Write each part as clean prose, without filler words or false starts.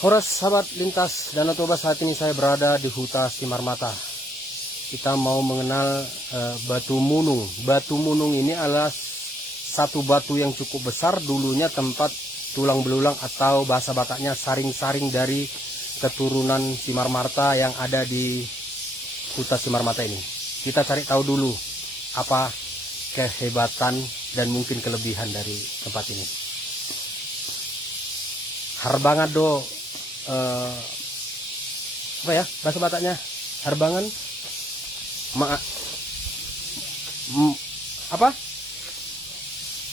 Horas sahabat lintas Danau Toba, saat ini saya berada di Huta Simarmata. Kita mau mengenal Batu Munung. Batu Munung ini adalah satu batu yang cukup besar, dulunya tempat tulang belulang atau bahasa Bataknya saring-saring dari keturunan Simarmata yang ada di Huta Simarmata ini. Kita cari tahu dulu apa kehebatan dan mungkin kelebihan dari tempat ini. Harbangan do apa ya bahasa Bataknya, harbangan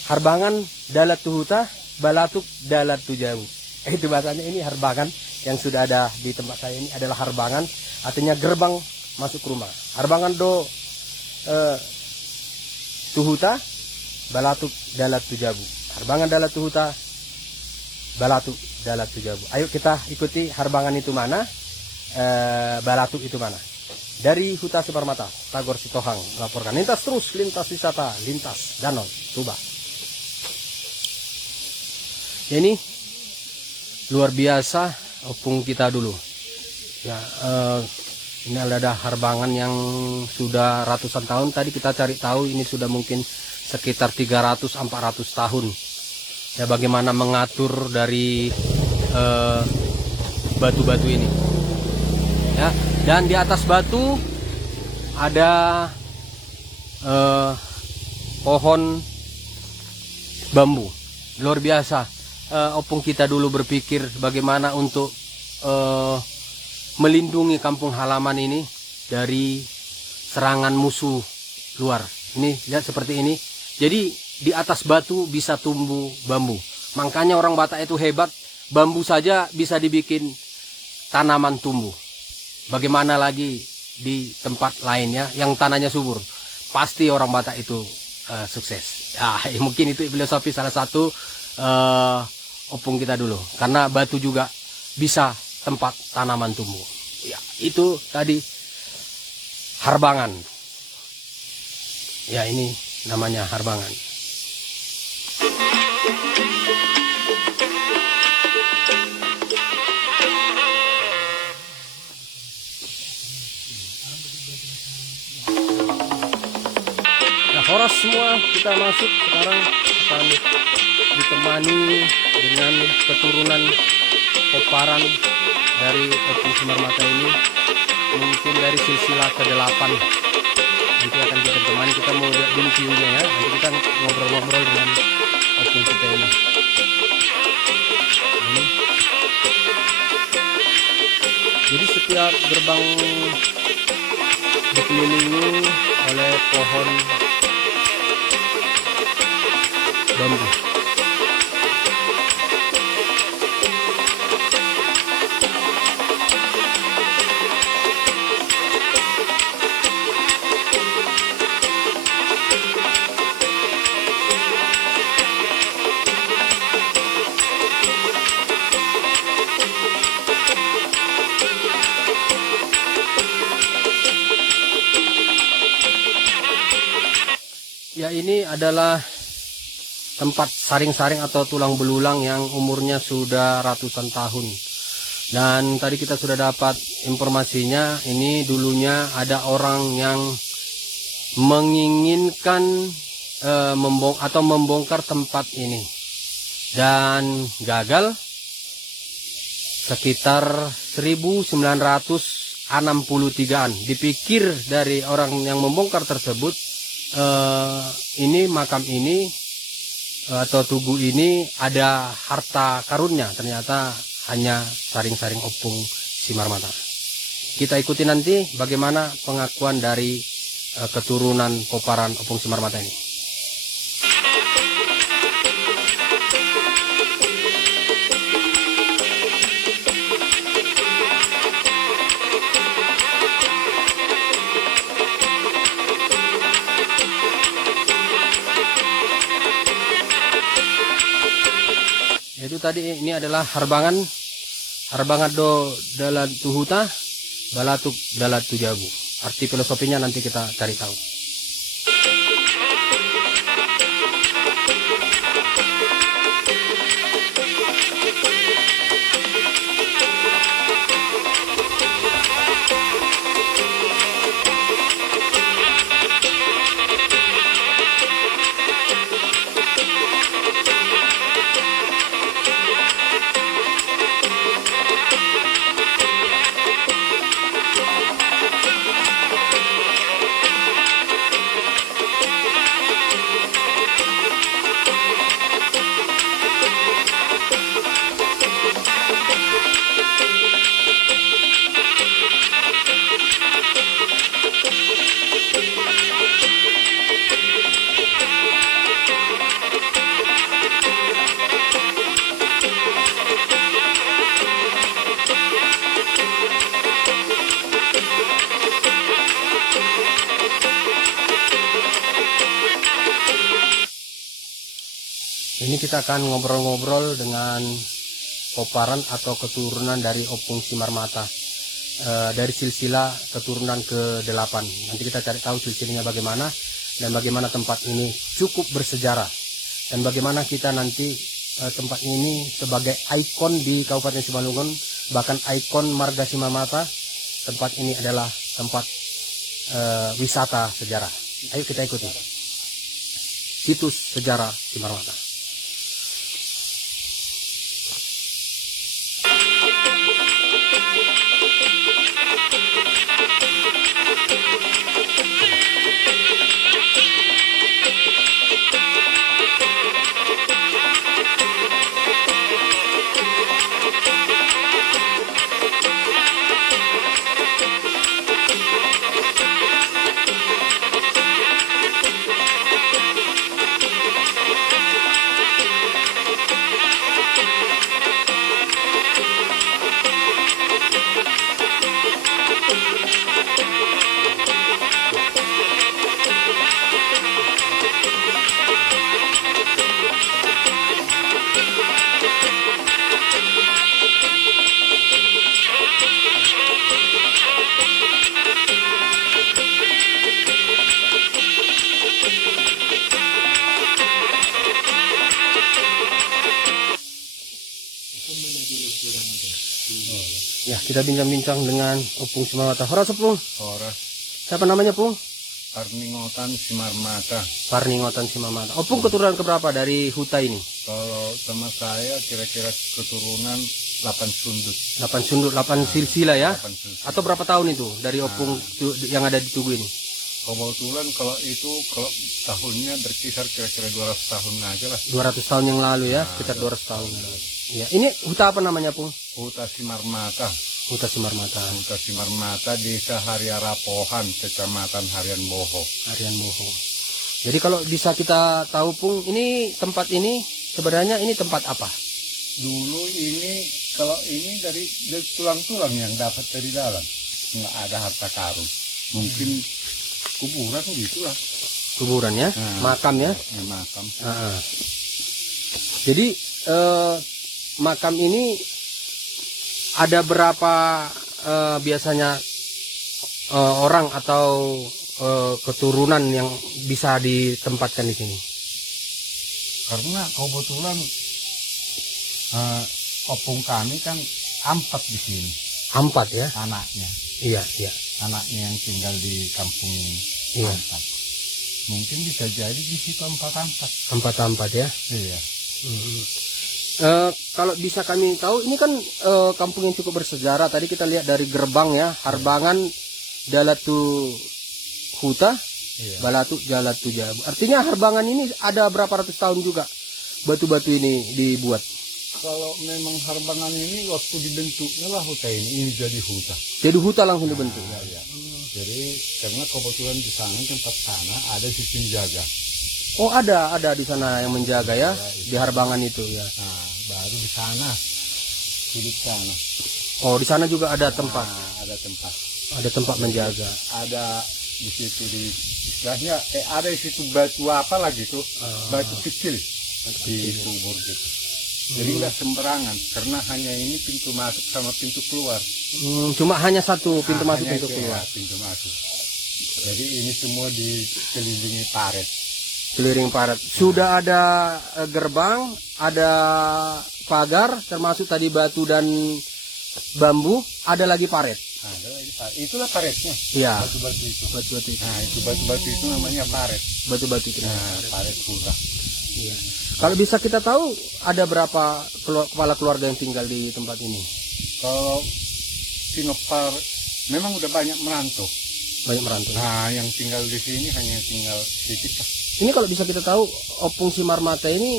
harbangan dalat tuhuta balatuk dalat tujawu. Itu bahasanya. Ini harbangan yang sudah ada di tempat saya ini adalah harbangan, artinya gerbang masuk rumah. Harbangan do tuhuta balatuk dalat tujawu. Harbangan dalat tuhuta balatuk dalat tujabu. Ayo kita ikuti harbangan itu mana, balatuk itu mana. Dari Huta Simarmata, Tagor Sitohang melaporkan. Lintas terus, lintas wisata, lintas Danau Toba. Ya, ini luar biasa opung kita dulu. Ya, ini ada harbangan yang sudah ratusan tahun. Tadi kita cari tahu ini sudah mungkin sekitar 300-400 tahun. Ya, bagaimana mengatur dari batu-batu ini, ya. Dan di atas batu ada pohon bambu. Luar biasa. Opung kita dulu berpikir bagaimana untuk melindungi kampung halaman ini dari serangan musuh luar. Ini lihat seperti ini. Jadi di atas batu bisa tumbuh bambu. Makanya orang Batak itu hebat. Bambu saja bisa dibikin tanaman tumbuh. Bagaimana lagi di tempat lainnya yang tanahnya subur. Pasti orang Batak itu sukses. Ya, mungkin itu filosofi salah satu opung kita dulu. Karena batu juga bisa tempat tanaman tumbuh. Ya, itu tadi harbangan. Ya, ini namanya harbangan. Horas semua kita masuk sekarang, akan ditemani dengan keturunan Poparan dari Opung Simarmata ini, mungkin dari silsilah ke-8. Nanti akan kita temani, kita mau lihat dulu view-nya ya. Nanti kita ngobrol-ngobrol dengan opung kita ini. Jadi setiap gerbang dikelilingi oleh pohon bambu. Ya, ini adalah tempat saring-saring atau tulang belulang yang umurnya sudah ratusan tahun. Dan tadi kita sudah dapat informasinya, ini dulunya ada orang yang menginginkan membongkar tempat ini. Dan gagal sekitar 1963-an. Dipikir dari orang yang membongkar tersebut, ini makam ini atau tugu ini ada harta karunnya, ternyata hanya saring-saring opung Simarmata. Kita ikuti nanti bagaimana pengakuan dari keturunan Poparan Opung Simarmata ini. Itu tadi ini adalah harbangan do dalat tuhuta balatuk dalat tujabu. Arti filosofinya nanti kita cari tahu. ini kita akan ngobrol-ngobrol dengan oparan atau keturunan dari Opung Simarmata, dari silsilah keturunan ke-8. Nanti kita cari tahu silsilahnya bagaimana dan bagaimana tempat ini cukup bersejarah dan bagaimana kita nanti tempat ini sebagai ikon di Kabupaten Simalungun, bahkan ikon marga Simarmata. Tempat ini adalah tempat wisata sejarah. Ayo kita ikuti situs sejarah Simarmata. Ya, kita bincang-bincang dengan Opung Simarmata. Hora Sepung. Hora. Siapa namanya, Pung? Parningotan Simarmata. Parningotan Simarmata. Opung keturunan keberapa dari Huta ini? Kalau sama saya kira-kira keturunan 8 sundut. 8 sundut, 8 silsilah ya? 8 silsilah. Atau berapa tahun itu dari Opung yang ada di Tugu ini? Kebetulan kalau tahunnya berkisar kira-kira 200 tahun aja lah. 200 tahun yang lalu ya, sekitar 200 tahun. Ya, ini Huta apa namanya, Pung? Huta Simarmata. Huta Simarmata. Huta Simarmata, Desa Hariarapohan, Kecamatan Harian Boho. Harian Boho. Jadi kalau bisa kita tahu, Pung, ini tempat ini sebenarnya ini tempat apa? Dulu ini, kalau ini dari tulang-tulang yang dapat dari dalam. Nggak ada harta karun. Mungkin kuburan gitulah. Kuburan ya? Makam ya? Makam. Jadi makam ini ada berapa biasanya orang atau keturunan yang bisa ditempatkan di sini? Karena kebetulan opung kami kan 4 di sini. 4 ya? Anaknya. Iya, iya. Anaknya yang tinggal di kampung ini. Iya. 4. Mungkin bisa jadi di situ 4 ya? Iya. Kalau bisa kami tahu, ini kan kampung yang cukup bersejarah. Tadi kita lihat dari gerbang ya, Harbangan Dalatu Huta, Iya. Balatu Jalatu Jabu. Artinya Harbangan ini ada berapa ratus tahun juga batu-batu ini dibuat. Kalau memang Harbangan ini waktu dibentuknya lah huta ini jadi huta. Jadi huta langsung dibentuk. Iya. Jadi karena kebetulan di sana tempat sana ada sistem jaga. Oh, ada di sana yang menjaga ya, di Harbangan itu ya. Nah, baru di sana, di sana. Oh, di sana juga ada tempat. Nah, ada tempat. Ada tempat menjaga. Ada di situ istilahnya ada di situ batu apa lagi tuh, batu kecil di kubur gitu. Jadi nggak sembarangan karena hanya ini pintu masuk sama pintu keluar. Cuma hanya satu pintu masuk, hanya pintu itu, keluar. Ya, pintu masuk. Jadi ini semua dikelilingi paret. Keliling paret. Sudah ada gerbang, ada pagar, termasuk tadi batu dan bambu, ada lagi paret. Ada lagi paret. Itulah paretnya. Iya. Batu-batu itu. Batu-batu itu. Nah, itu batu-batu itu namanya paret. Batu-batu itu. Nah, paret huta. Iya. Kalau bisa kita tahu ada berapa kepala keluarga yang tinggal di tempat ini? Kalau Sinopar memang udah banyak merantau. Banyak merantau. Nah, yang tinggal di sini hanya tinggal sedikit lah. Ini kalau bisa kita tahu, Opung Simarmata ini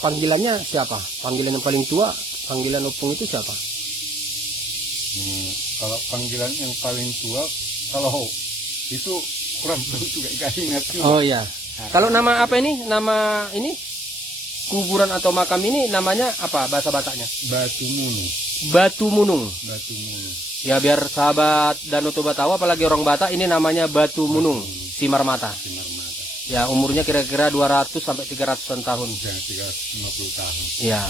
panggilannya siapa? Panggilan yang paling tua, panggilan Opung itu siapa? Kalau panggilan yang paling tua, kalau itu kurang tahu juga gak ingat juga. Oh iya. Nah, Kalau nama apa ini? Nama ini kuburan atau makam ini namanya apa bahasa Bataknya? Batu Munung. Batu Munung. Batu Munung. Ya biar sahabat Danau Toba tahu, apalagi orang Batak, ini namanya Batu Munung Simarmata. Simarmata. Ya, umurnya kira-kira 200 sampai 300-an tahun. Ya, 350 tahun. Ya.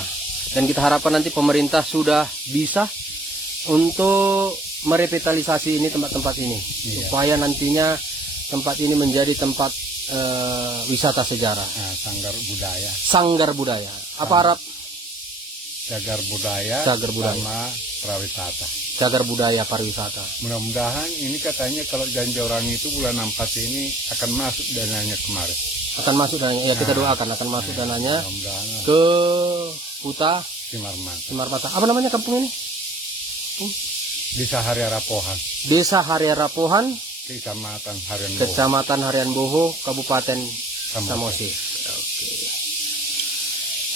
Dan kita harapkan nanti pemerintah sudah bisa untuk merevitalisasi ini tempat-tempat ini, supaya nantinya tempat ini menjadi tempat wisata sejarah. Nah, Sanggar budaya. Apa harap? Cagar budaya. Cagar budaya. Sama prawisata. Cagar budaya pariwisata. Mudah-mudahan ini katanya kalau janji orang itu bulan 4 ini akan masuk dananya kemarin. Akan masuk dananya. Ya, kita doakan akan masuk dananya Mudah-mudahan ke Huta Simarmata. Simarmata. Apa namanya kampung ini? Desa Harian Rapohan, Desa Harian Rapohan, Kecamatan Harian Boho. Kecamatan Harian Boho, Kabupaten Samosir. Oke.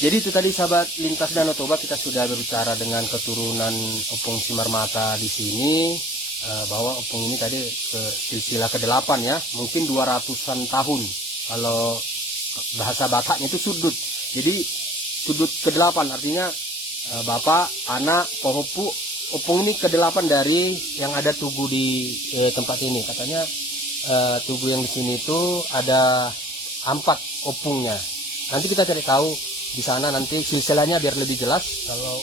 Jadi itu tadi sahabat lintas Danau Toba, kita sudah berbicara dengan keturunan Opung Simarmata di sini, bahwa Opung ini tadi ke silsilah ke-8 ya, mungkin 200-an tahun. Kalau bahasa Bataknya itu sudut. Jadi sudut ke-8 artinya bapak, anak, pohopu, Opung ini ke-8 dari yang ada tugu di tempat ini. Katanya tugu yang di sini itu ada 4 opungnya. Nanti kita cari tahu di sana nanti silsilahnya biar lebih jelas. Kalau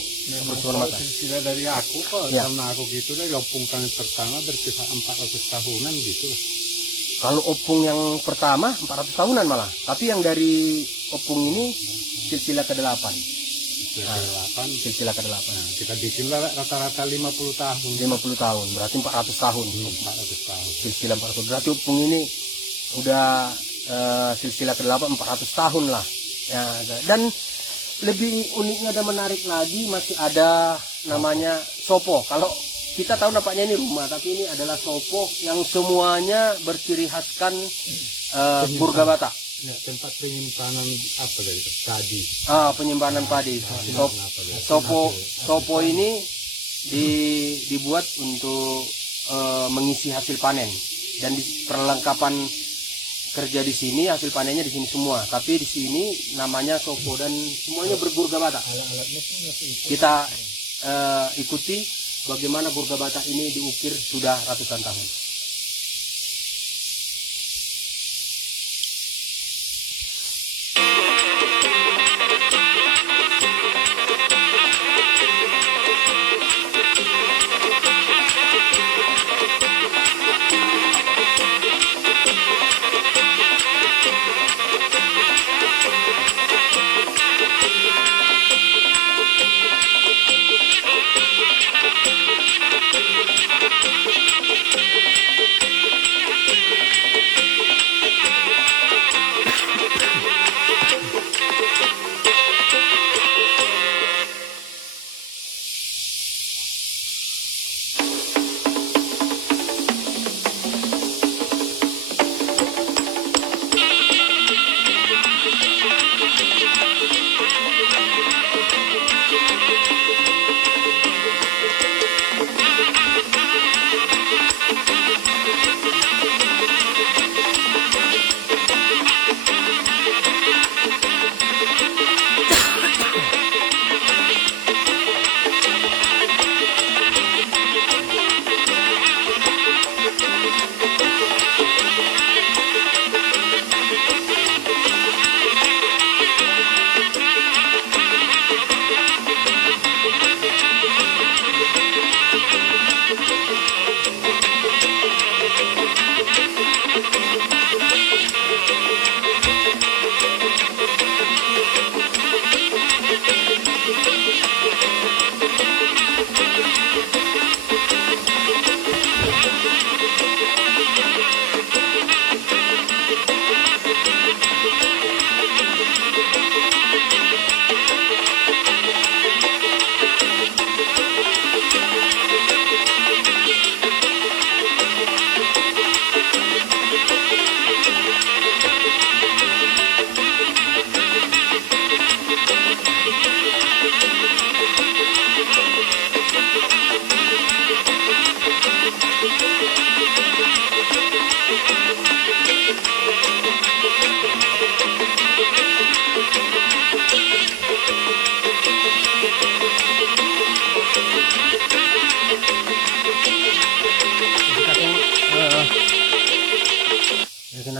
silsilah dari aku kok, ya. sama aku gitu deh, opung kami pertama berkisar 400 tahunan gitu. Kalau opung yang pertama 400 tahunan malah. Tapi yang dari opung ini silsilah ke-8. Silsilah ke-8. Nah, kita bikin rata-rata 50 tahun. 50 tahun, berarti 400 tahun. 400 tahun. Silsilah 400. Berarti opung ini udah silsilah ke-8 400 tahun lah. Ya, dan lebih uniknya dan menarik lagi masih ada namanya sopo. Kalau kita tahu nampaknya ini rumah, tapi ini adalah sopo yang semuanya berciri khaskan Burga Batak. Ya, tempat penyimpanan apa tadi? Padi. Penyimpanan padi. Sopo ini dibuat untuk mengisi hasil panen, dan di perlengkapan kerja di sini hasil panennya di sini semua. Tapi di sini namanya sopo dan semuanya berburga Batak. Kita ikuti bagaimana burga Batak ini diukir sudah ratusan tahun.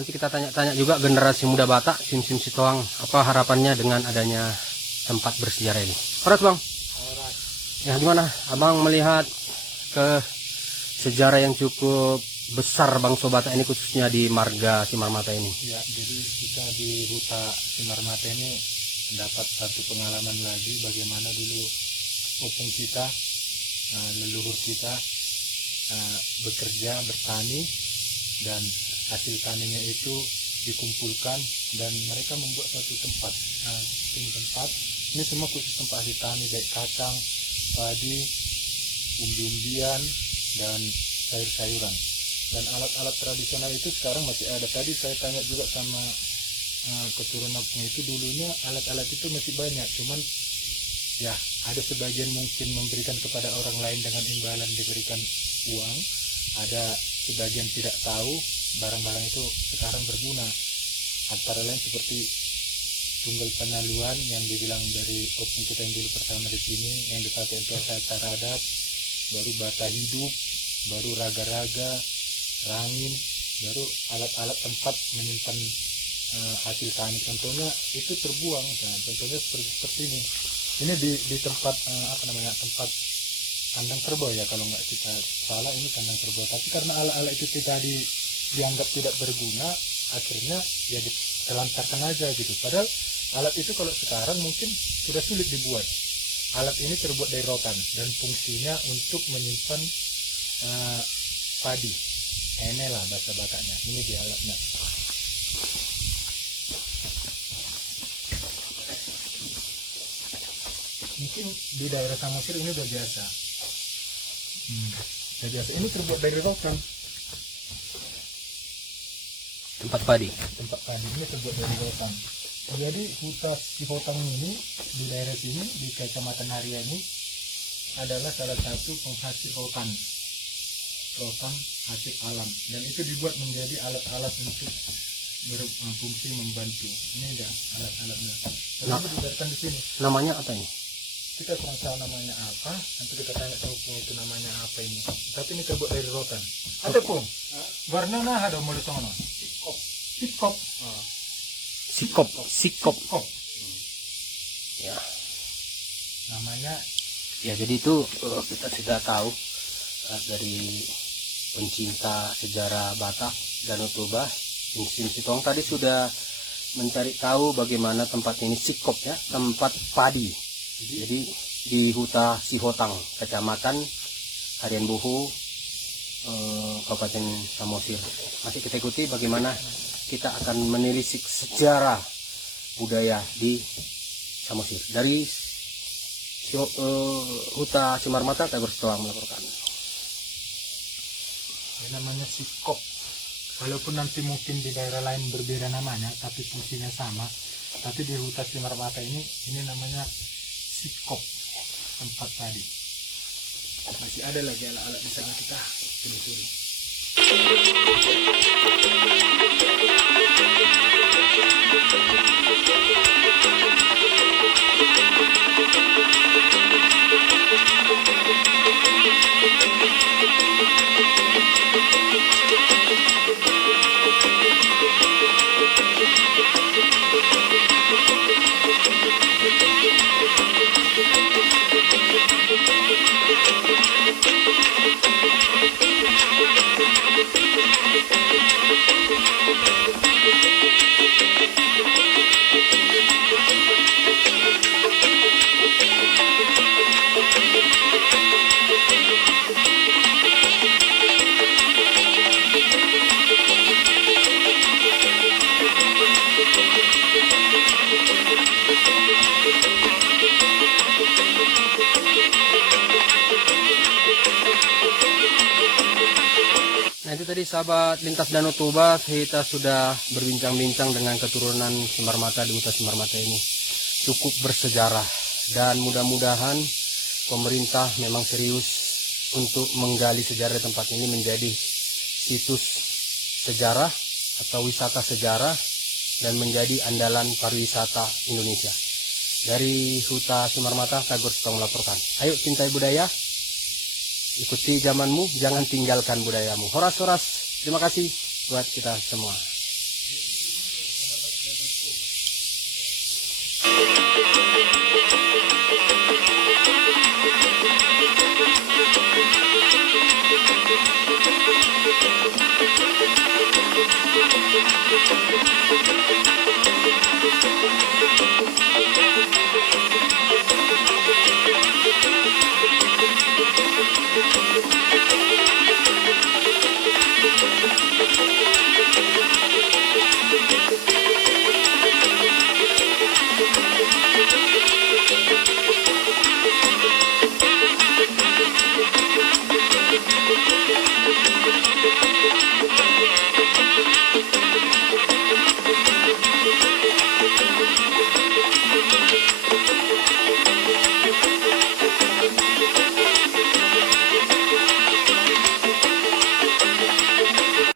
nanti kita tanya-tanya juga generasi muda Batak, Sim Sitohang, apa harapannya dengan adanya tempat bersejarah ini. Horas Bang. Ya gimana Abang melihat ke sejarah yang cukup besar Bangsa Batak ini, khususnya di Marga Simarmata ini? Ya, jadi kita di Huta Simarmata ini mendapat satu pengalaman lagi bagaimana dulu opung kita, leluhur kita bekerja, bertani, dan hasil taninya itu dikumpulkan dan mereka membuat satu tempat. Ini semua khusus tempat hasil tani, baik kacang, padi, umbi-umbian, dan sayur-sayuran. Dan alat-alat tradisional itu sekarang masih ada. Tadi saya tanya juga sama keturunan opung itu, dulunya alat-alat itu masih banyak, cuman ya ada sebagian mungkin memberikan kepada orang lain dengan imbalan diberikan uang, ada sebagian tidak tahu barang-barang itu sekarang berguna, antara lain seperti tunggal penaluan yang dibilang dari opung kita yang dulu pertama di sini yang dipakai untuk acara adat, baru bata hidup, baru raga-raga, rangin, baru alat-alat tempat menyimpan hasil tani. Contohnya itu terbuang, nah, contohnya seperti ini di tempat tempat kandang kerbau ya, kalau nggak kita salah ini kandang kerbau, tapi karena alat-alat itu tadi dianggap tidak berguna, akhirnya ya ditelantarkan aja gitu. Padahal alat itu kalau sekarang mungkin sudah sulit dibuat. Alat ini terbuat dari rotan dan fungsinya untuk menyimpan padi. Inilah bahasa Bataknya, ini di alatnya. Mungkin di daerah Samosir ini udah biasa. Udah biasa. Ini terbuat dari rotan. Tempat padi. Tempat padi ini terbuat dari rotan. Jadi Huta Sihotang ini di daerah sini di Kecamatan Haria ini adalah salah satu penghasil rotan hasil alam, dan itu dibuat menjadi alat-alat untuk berfungsi membantu. Ini ada alat-alatnya. Nah, dibiarkan di sini. Namanya apa ini? Kita kurang tahu namanya apa, nanti kita tanya sama Pung itu namanya apa ini. Tapi ini terbuat dari rotan. Ada Pung? Warna nah ada mulai sono. Sikop. Sikop. Ya. Namanya. Ya, jadi itu kita sudah tahu dari pencinta sejarah Batak Danau Toba, Sim Sitohang tadi sudah mencari tahu bagaimana tempat ini sikop ya, tempat padi. Jadi di Huta Sihotang, Kecamatan Harian Buhu, Kabupaten Samosir. Masih kita ikuti bagaimana kita akan menelisik sejarah budaya di Samosir. Dari Huta Simarmata, Tagor Sitohang melaporkan. Ini namanya sikop. Walaupun nanti mungkin di daerah lain berbeda namanya, tapi fungsinya sama. Tapi di Huta Simarmata ini namanya sikop, tempat tadi. Masih ada lagi alat-alat di sana, kita telusuri. Nah, itu tadi sahabat lintas Danau Toba, kita sudah berbincang-bincang dengan keturunan Simarmata di Huta Simarmata ini. Cukup bersejarah, dan mudah-mudahan pemerintah memang serius untuk menggali sejarah tempat ini menjadi situs sejarah atau wisata sejarah dan menjadi andalan pariwisata Indonesia. Dari Huta Simarmata, Tagor Sitohang melaporkan. Ayo cintai budaya, ikuti zamanmu, jangan tinggalkan budayamu. Horas-horas, terima kasih buat kita semua.